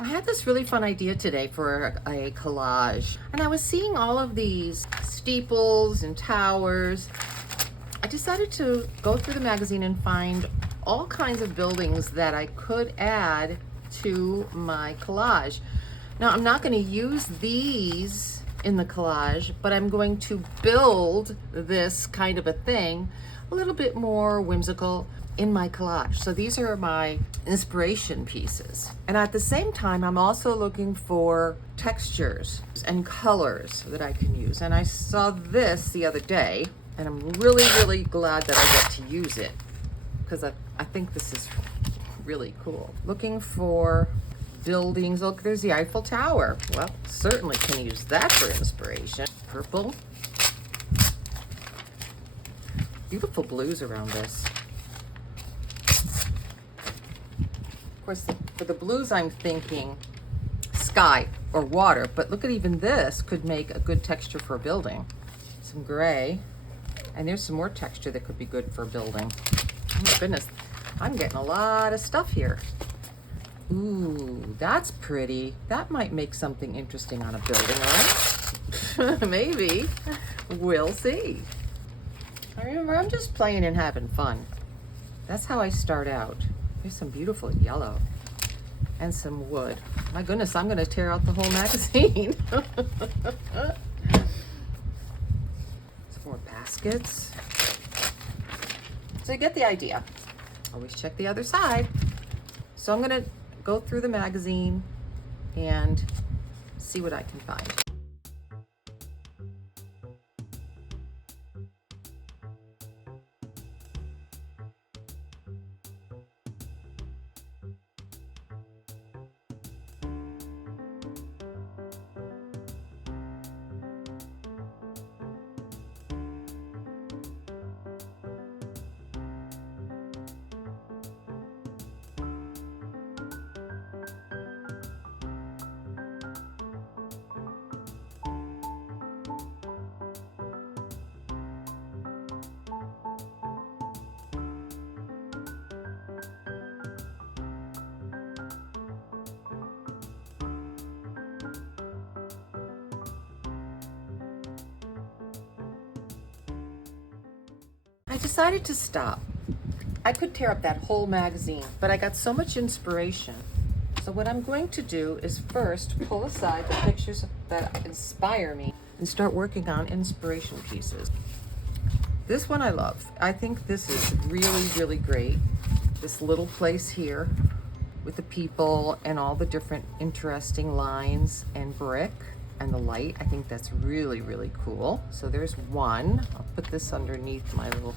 I had this really fun idea today for a collage, and I was seeing all of these steeples and towers. I decided to go through the magazine and find all kinds of buildings that I could add to my collage. Now, I'm not going to use these in the collage, but I'm going to build this kind of a thing a little bit more whimsical in my collage. So these are my inspiration pieces. And at the same time, I'm also looking for textures and colors that I can use. And I saw this the other day, and I'm really, really glad that I get to use it because I think this is really cool. Looking for buildings. Look, there's the Eiffel Tower. Well, certainly can use that for inspiration. Purple. Beautiful blues around this. Of course, for the blues, I'm thinking sky or water, but look at even this could make a good texture for a building. Some gray, and there's some more texture that could be good for a building. Oh my goodness, I'm getting a lot of stuff here. Ooh, that's pretty. That might make something interesting on a building, right? Maybe. We'll see. I remember, I'm just playing and having fun. That's how I start out. There's some beautiful yellow and some wood. My goodness, I'm gonna tear out the whole magazine. Some more baskets. So you get the idea. Always check the other side. So I'm gonna go through the magazine and see what I can find. I decided to stop. I could tear up that whole magazine, but I got so much inspiration. So what I'm going to do is first pull aside the pictures that inspire me and start working on inspiration pieces. This one I love. I think this is really, really great. This little place here with the people and all the different interesting lines and brick and the light. I think that's really, really cool. So there's one. I'll put this underneath my little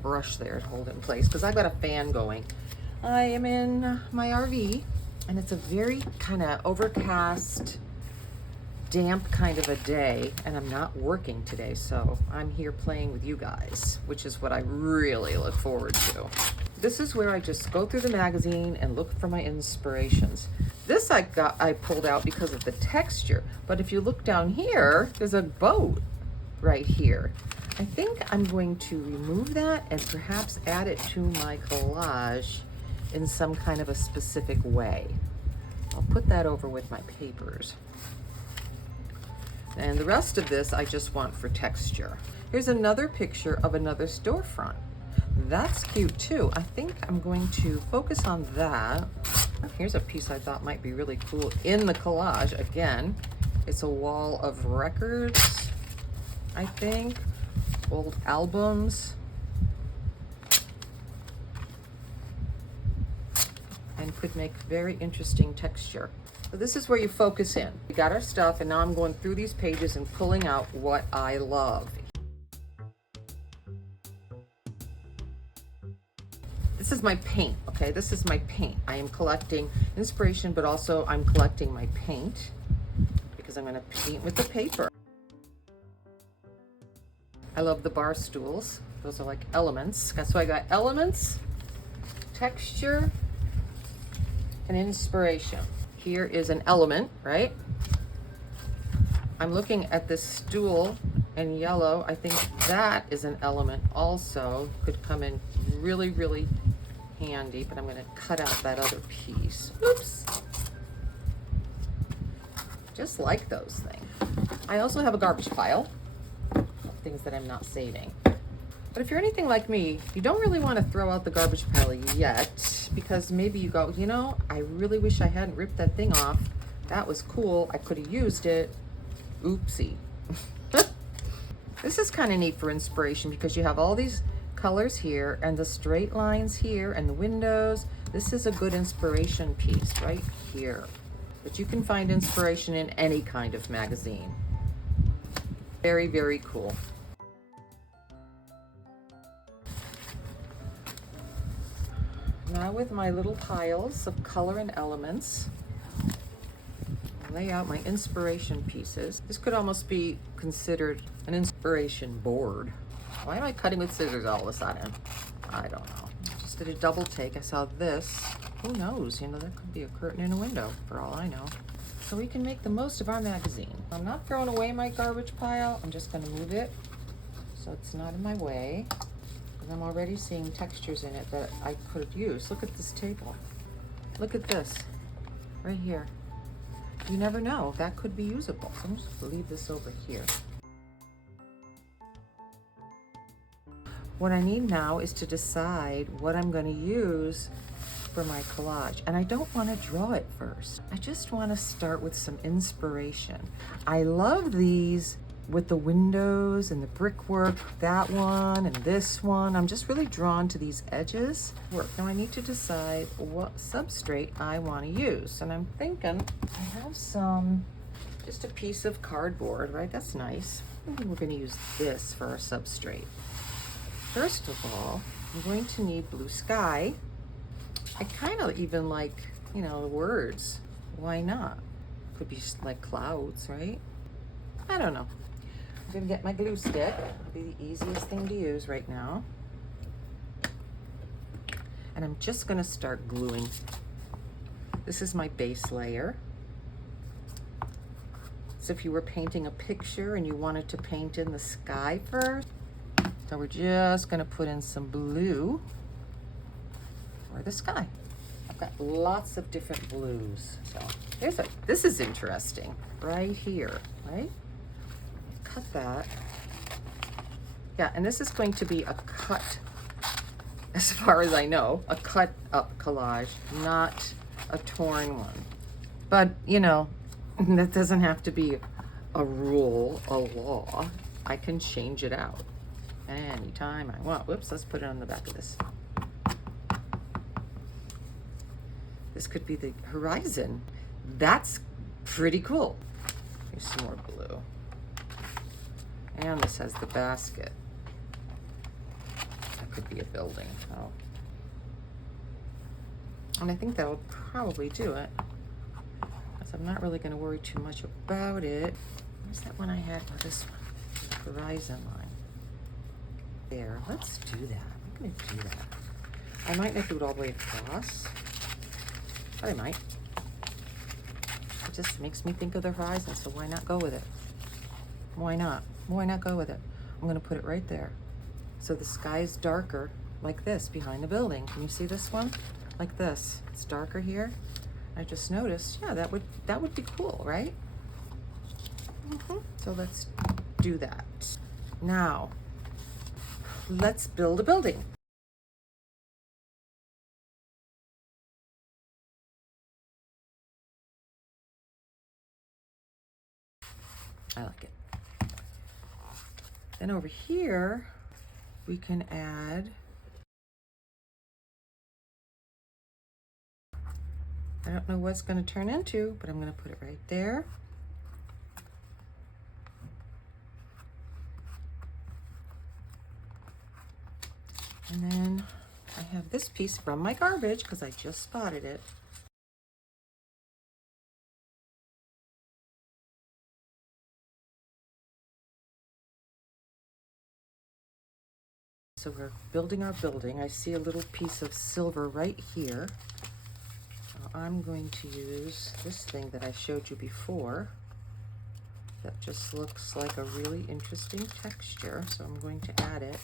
brush there to hold it in place because I've got a fan going. I am in my RV and it's a very kind of overcast, damp kind of a day, and I'm not working today, so I'm here playing with you guys, which is what I really look forward to. This is where I just go through the magazine and look for my inspirations. This I pulled out because of the texture, but if you look down here, there's a boat right here. I think I'm going to remove that and perhaps add it to my collage in some kind of a specific way. I'll put that over with my papers. And the rest of this I just want for texture. Here's another picture of another storefront. That's cute too. I think I'm going to focus on that. Here's a piece I thought might be really cool in the collage. Again, it's a wall of records, I think, old albums, and could make very interesting texture. So this is where you focus in. We got our stuff, and now I'm going through these pages and pulling out what I love. This is my paint, okay? This is my paint. I am collecting inspiration, but also I'm collecting my paint because I'm gonna paint with the paper. I love the bar stools. Those are like elements. So I got elements, texture, and inspiration. Here is an element, right? I'm looking at this stool in yellow. I think that is an element also. Could come in really, really handy, but I'm gonna cut out that other piece. Oops. Just like those things. I also have a garbage pile of things that I'm not saving. But if you're anything like me, you don't really want to throw out the garbage pile yet, because maybe you go, you know, I really wish I hadn't ripped that thing off. That was cool. I could have used it. Oopsie. This is kind of neat for inspiration because you have all these colors here and the straight lines here and the windows. This is a good inspiration piece right here. But you can find inspiration in any kind of magazine. Very, very cool. Now with my little piles of color and elements, lay out my inspiration pieces. This could almost be considered an inspiration board. Why am I cutting with scissors all of a sudden? I don't know. Just did a double take. I saw this. Who knows? You know, that could be a curtain in a window for all I know. So we can make the most of our magazine. I'm not throwing away my garbage pile. I'm just going to move it so it's not in my way. And I'm already seeing textures in it that I could use. Look at this table. Look at this right here. You never know, that could be usable. So I'm just gonna leave this over here. What I need now is to decide what I'm going to use for my collage. And I don't want to draw it first. I just want to start with some inspiration. I love these with the windows and the brickwork, that one and this one. I'm just really drawn to these edges. Now I need to decide what substrate I want to use. And I'm thinking I have just a piece of cardboard, right? That's nice. Maybe we're going to use this for our substrate. First of all, I'm going to need blue sky. I kind of even like, you know, the words. Why not? Could be like clouds, right? I don't know. I'm gonna get my glue stick. It'll be the easiest thing to use right now. And I'm just gonna start gluing. This is my base layer. So if you were painting a picture and you wanted to paint in the sky first, so we're just gonna put in some blue for the sky. I've got lots of different blues. So this is interesting right here, right? Cut that. Yeah, and this is going to be a cut, as far as I know, a cut up collage, not a torn one. But, you know, that doesn't have to be a rule, a law. I can change it out anytime I want. Whoops, let's put it on the back of this. This could be the horizon. That's pretty cool. Here's some more blue. And this has the basket. That could be a building. Oh. And I think that will probably do it. Because I'm not really going to worry too much about it. Where's that one I had? Oh, this one. Horizon line. There. Let's do that. I'm going to do that. I might not do it all the way across. But I might. It just makes me think of the horizon, so why not go with it? Why not? Why not go with it? I'm going to put it right there. So the sky is darker like this behind the building. Can you see this one? Like this. It's darker here. I just noticed, yeah, that would be cool, right? So let's do that. Now, let's build a building. I like it. Then over here, we can add, I don't know what it's going to turn into, but I'm going to put it right there. And then I have this piece from my garbage because I just spotted it. So we're building our building. I see a little piece of silver right here. So I'm going to use this thing that I showed you before. That just looks like a really interesting texture. So I'm going to add it.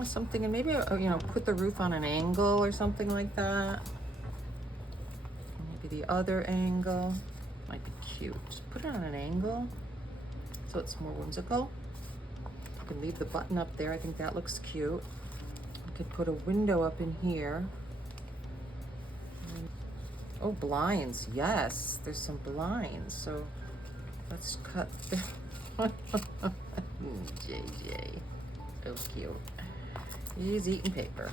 Or something, and maybe, you know, put the roof on an angle or something like that. Maybe the other angle might be cute. Just put it on an angle so it's more whimsical. You can leave the button up there. I think that looks cute. I could put a window up in here. Oh, blinds. Yes, there's some blinds. So let's cut the JJ. So cute. He's eating paper.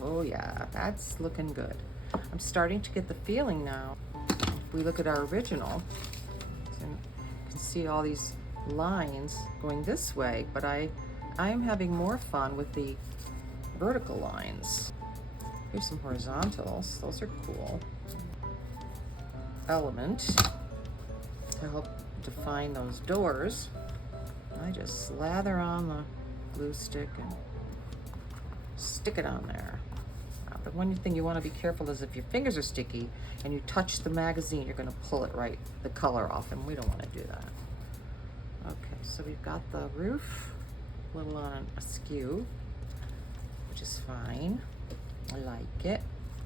Oh yeah, that's looking good. I'm starting to get the feeling now. If we look at our original, so you can see all these lines going this way, but I'm having more fun with the vertical lines. Here's some horizontals. Those are cool. Element to help define those doors. I just slather on the glue stick and stick it on there. The one thing you want to be careful is if your fingers are sticky and you touch the magazine, you're going to pull it right, the color off, and we don't want to do that. Okay, so we've got the roof a little on askew, which is fine. I like it.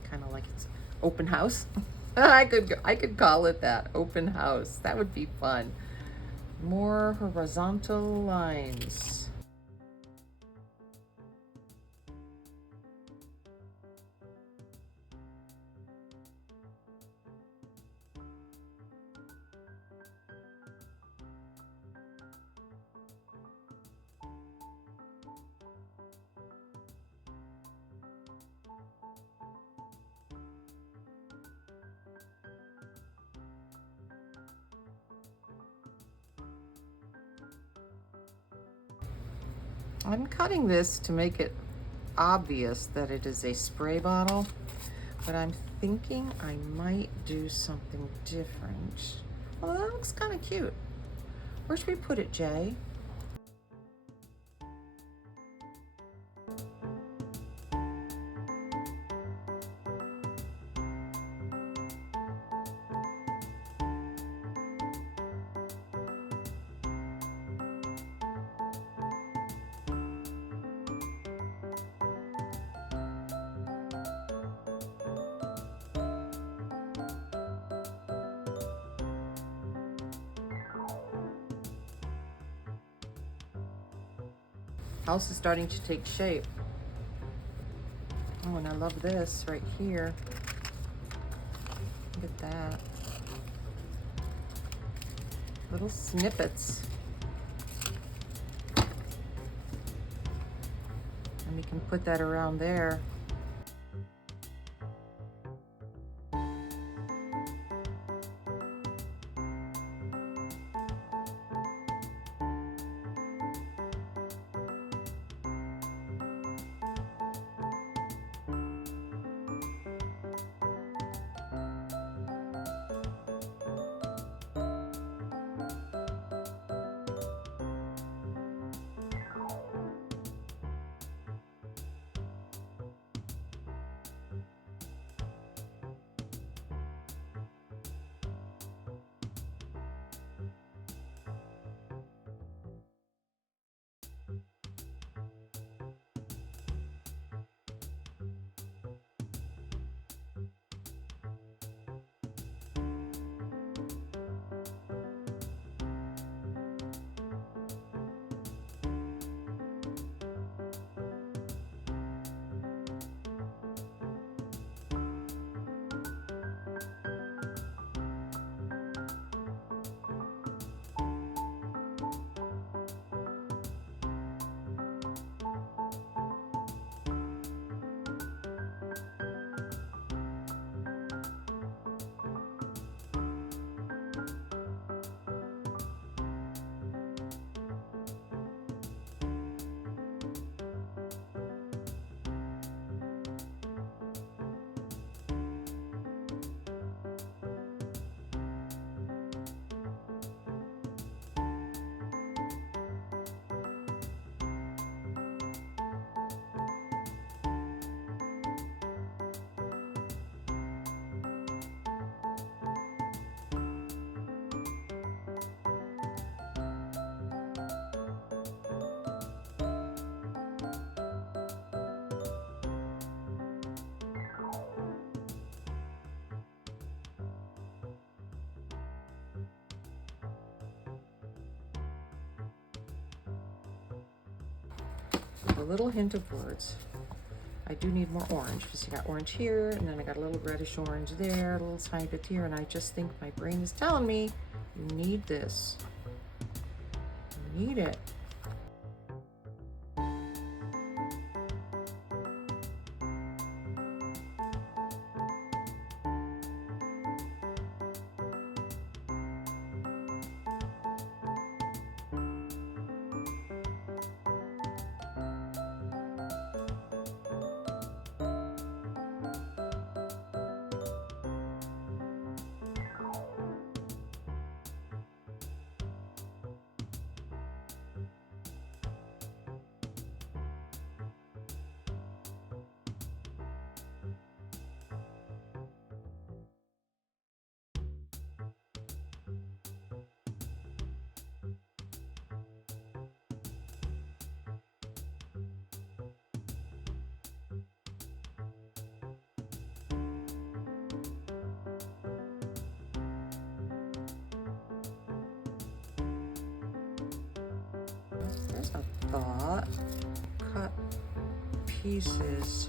Kind of like it's open house. I could call it that, open house. That would be fun. More horizontal lines. I'm cutting this to make it obvious that it is a spray bottle, but I'm thinking I might do something different. Well, that looks kind of cute. Where should we put it, Jay? House is starting to take shape. Oh, and I love this right here. Look at that. Little snippets. And we can put that around there. a little hint of words. I do need more orange because I got orange here, and then I got a little reddish orange there, a little tiny bit here, and I just think my brain is telling me, you need this. You need it. There's a thought. Cut pieces